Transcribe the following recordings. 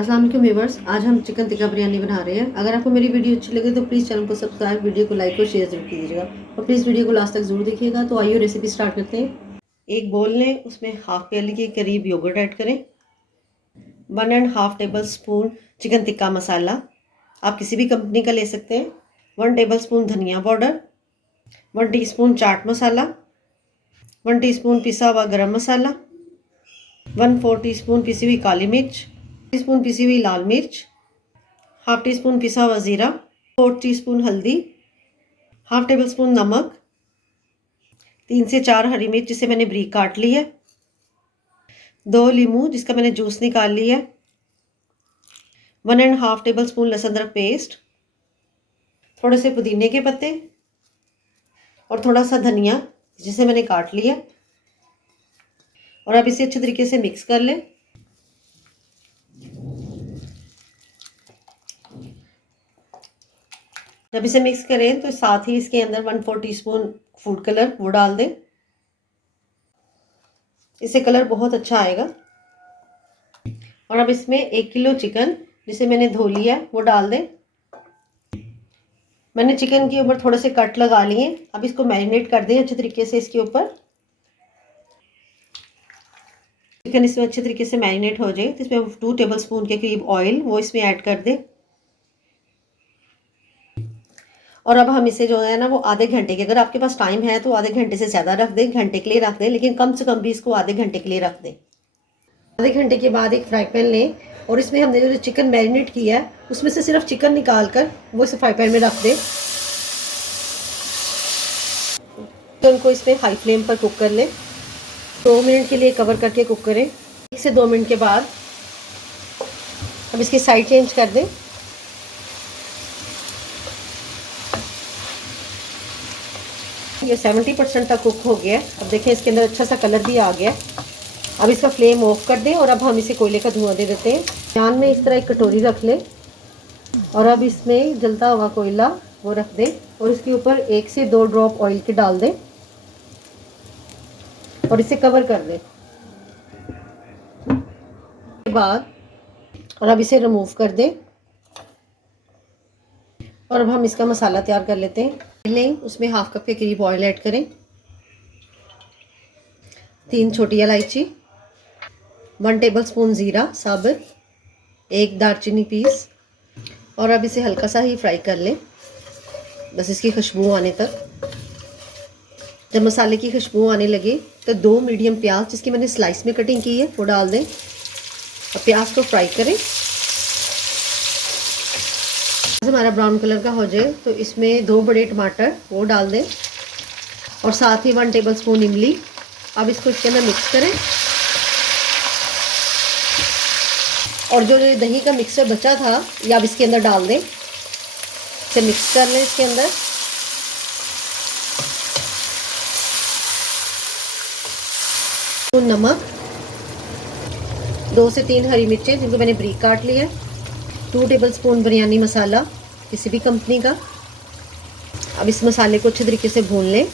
अस्सलाम वालेकुम व्यूअर्स, आज हम चिकन टिक्का बिरयानी बना रहे हैं। अगर आपको मेरी वीडियो अच्छी लगे तो प्लीज़ चैनल को सब्सक्राइब, वीडियो को लाइक और शेयर जरूर कीजिएगा और प्लीज़ वीडियो को लास्ट तक जरूर देखिएगा। तो आइए रेसिपी स्टार्ट करते हैं। एक बोल लें, उसमें हाफ प्याली के करीब योगर्ट ऐड करें। 1.5 table spoon chicken tikka masala, आप किसी भी कंपनी का ले सकते हैं। 1 टेबल स्पून धनिया powder, 1 teaspoon chaat masala, 1 teaspoon पिसा हुआ गरम मसाला, 1/4 टीस्पून पिसी हुई काली मिर्च, टीस्पून पिसी हुई लाल मिर्च, हाफ टी स्पून पिसा हुआ ज़ीरा, 4 टीस्पून हल्दी, हाफ टेबल स्पून नमक, 3 से 4 हरी मिर्च जिसे मैंने बारीक काट ली है, 2 लीमू जिसका मैंने जूस निकाल लिया है, 1.5 टेबल स्पून लहसुन अदरक पेस्ट, थोड़े से पुदीने के पत्ते और थोड़ा सा धनिया जिसे मैंने काट लिया। और अब इसे अच्छे तरीके से मिक्स कर लें। जब इसे मिक्स करें तो साथ ही इसके अंदर 1/4 टीस्पून फूड कलर वो डाल दें, इससे कलर बहुत अच्छा आएगा। और अब इसमें 1 किलो चिकन जिसे मैंने धो लिया है वो डाल दें। मैंने चिकन के ऊपर थोड़े से कट लगा लिए। अब इसको मैरिनेट कर दें अच्छे तरीके से। इसके ऊपर चिकन इसमें अच्छे तरीके से मैरिनेट हो जाए तो इसमें 2 टेबल स्पून के करीब ऑयल वो इसमें ऐड कर दें। और अब हम इसे जो है ना वो आधे घंटे के, अगर आपके पास टाइम है तो आधे घंटे से ज़्यादा रख दें, घंटे के लिए रख दें, लेकिन कम से कम भी इसको आधे घंटे के लिए रख दें। आधे घंटे के बाद एक फ्राई पैन लें और इसमें हमने जो चिकन मैरिनेट किया है उसमें से सिर्फ चिकन निकाल कर वो इस फ्राई पैन में रख दें। चिकन को इसमें हाई फ्लेम पर कुक कर लें। 2 मिनट के लिए कवर करके कुक करें। 1 से 2 मिनट के बाद अब इसकी साइड चेंज कर दें। ये 70% तक कुक हो गया। अब देखें इसके अंदर अच्छा सा कलर भी आ गया। अब इसका फ्लेम ऑफ कर दें और अब हम इसे कोयले का धुआं दे देते हैं। पैन में इस तरह एक कटोरी रख लें और अब इसमें जलता हुआ कोयला वो रख दें और इसके ऊपर 1 से 2 ड्रॉप ऑयल के डाल दें और इसे कवर कर दें। के बाद और अब इसे रिमूव कर दें और अब हम इसका मसाला तैयार कर लेते हैं। पहले उसमें हाफ कप के करीब ऑयल ऐड करें, 3 छोटी इलायची, 1 टेबल स्पून ज़ीरा साबुत, 1 दालचीनी पीस और अब इसे हल्का सा ही फ्राई कर लें, बस इसकी खुशबू आने तक। जब मसाले की खुशबू आने लगे तो 2 मीडियम प्याज जिसकी मैंने स्लाइस में कटिंग की है वो डाल दें और प्याज को फ्राई करें। हमारा ब्राउन कलर का हो जाए तो इसमें 2 बड़े टमाटर वो डाल दें और साथ ही 1 टेबल स्पून इमली। अब इसको इसके अंदर मिक्स करें और जो ये दही का मिक्सचर बचा था ये अब इसके अंदर डाल दें। इसे मिक्स कर लें। इसके अंदर नमक, 2 से 3 हरी मिर्चें जिनको मैंने बारीक काट लिया है, 2 टेबल स्पून बिरयानी मसाला किसी भी कंपनी का। अब इस मसाले को अच्छे तरीके से भून लें।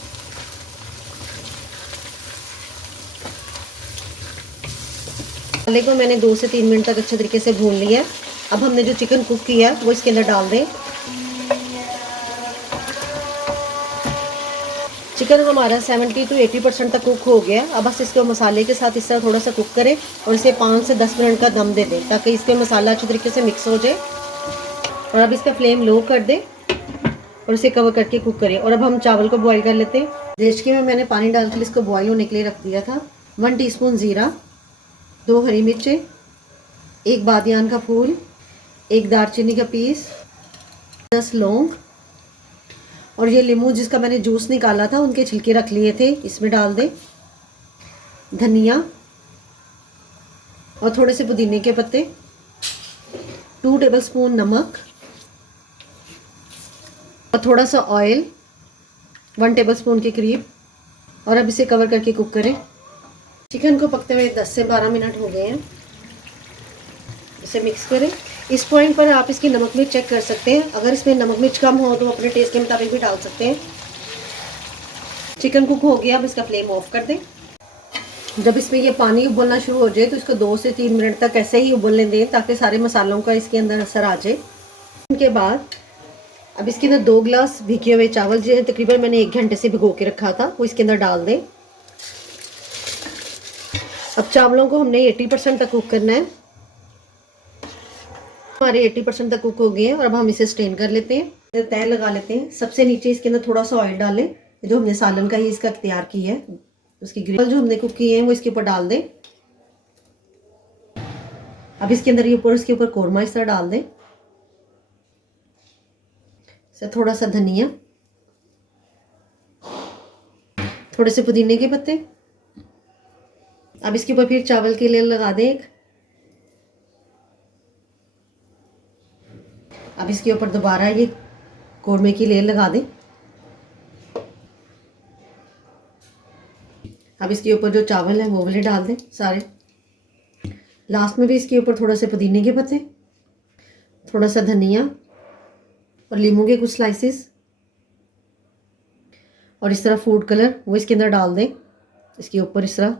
मसाले को मैंने 2 से 3 मिनट तक अच्छे तरीके से भून लिया। अब हमने जो चिकन कुक किया वो इसके अंदर डाल दें। चिकन हमारा 70 to 80% तक कुक हो गया। अब बस इसको मसाले के साथ इस तरह थोड़ा सा कुक करें और इसे 5 से 10 मिनट का दम दे दें ताकि इसके मसाला अच्छे तरीके से मिक्स हो जाए। और अब इसका फ्लेम लो कर दें और इसे कवर करके कुक करें। और अब हम चावल को बॉईल कर लेते हैं। देचकी में मैंने पानी डालकर इसको बॉईल होने के लिए रख दिया था। 1 टीस्पून ज़ीरा, 2 हरी मिर्चें, 1 बादियान का फूल, 1 दालचीनी का पीस, 10 लौंग और ये लीमू जिसका मैंने जूस निकाला था उनके छिलके रख लिए थे इसमें डाल दें। धनिया और थोड़े से पुदीने के पत्ते, 2 टेबल स्पून नमक और थोड़ा सा ऑयल 1 टेबल स्पून के करीब। और अब इसे कवर करके कुक करें। चिकन को पकते हुए 10 से 12 मिनट हो गए हैं। इसे मिक्स करें। इस पॉइंट पर आप इसकी नमक मिर्च चेक कर सकते हैं। अगर इसमें नमक मिर्च कम हो तो अपने टेस्ट के मुताबिक भी डाल सकते हैं। चिकन कुक हो गया। अब इसका फ्लेम ऑफ कर दें जब इसमें ये पानी उबलना शुरू हो जाए तो इसको 2 से 3 मिनट तक ऐसे ही उबलने दें ताकि सारे मसालों का इसके अंदर असर आ जाए। इनके बाद अब इसके अंदर 2 गिलास भिगे हुए चावल जो तकरीबन मैंने 1 घंटे से भिगो के रखा था वो इसके अंदर डाल दें। अब चावलों को हमने 80% तक कुक करना है। हमारे 80% तक कुक हो गए हैं और अब हम इसे स्ट्रेन कर लेते हैं, तय लगा लेते हैं। सबसे नीचे इसके अंदर थोड़ा सा ऑयल डालें, जो हमने सालन का ही इसका तैयार किया है उसकी ग्रेवी जो हमने कुक किए हैं वो इसके ऊपर डाल दें। अब इसके अंदर इसके ऊपर कौरमा इस तरह डाल दें, थोड़ा सा धनिया, थोड़े से पुदीने के पत्ते। अब इसके ऊपर फिर चावल की लेयर लगा दें एक। अब इसके ऊपर दोबारा ये कौरमे की लेयर लगा दें। अब इसके ऊपर जो चावल है वो वाले डाल दें सारे। लास्ट में भी इसके ऊपर थोड़ा से पुदीने के पत्ते, थोड़ा सा धनिया और लीमू के कुछ स्लाइसेस और इस तरह फूड कलर वो इसके अंदर डाल दें इसके ऊपर इस तरह।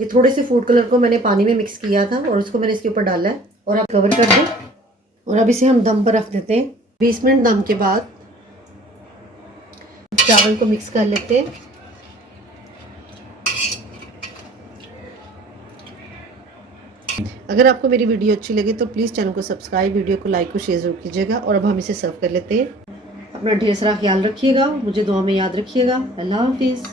ये थोड़े से फूड कलर को मैंने पानी में मिक्स किया था और उसको मैंने इसके ऊपर डाला है और अब कवर कर दें और अब इसे हम दम पर रख देते हैं। 20 मिनट दम के बाद चावल को मिक्स कर लेते हैं। अगर आपको मेरी वीडियो अच्छी लगे तो प्लीज़ चैनल को सब्सक्राइब, वीडियो को लाइक और शेयर जरूर कीजिएगा। और अब हम इसे सर्व कर लेते हैं। अपना ढेर सारा ख्याल रखिएगा, मुझे दुआ में याद रखिएगा। अल्लाह हाफिज़।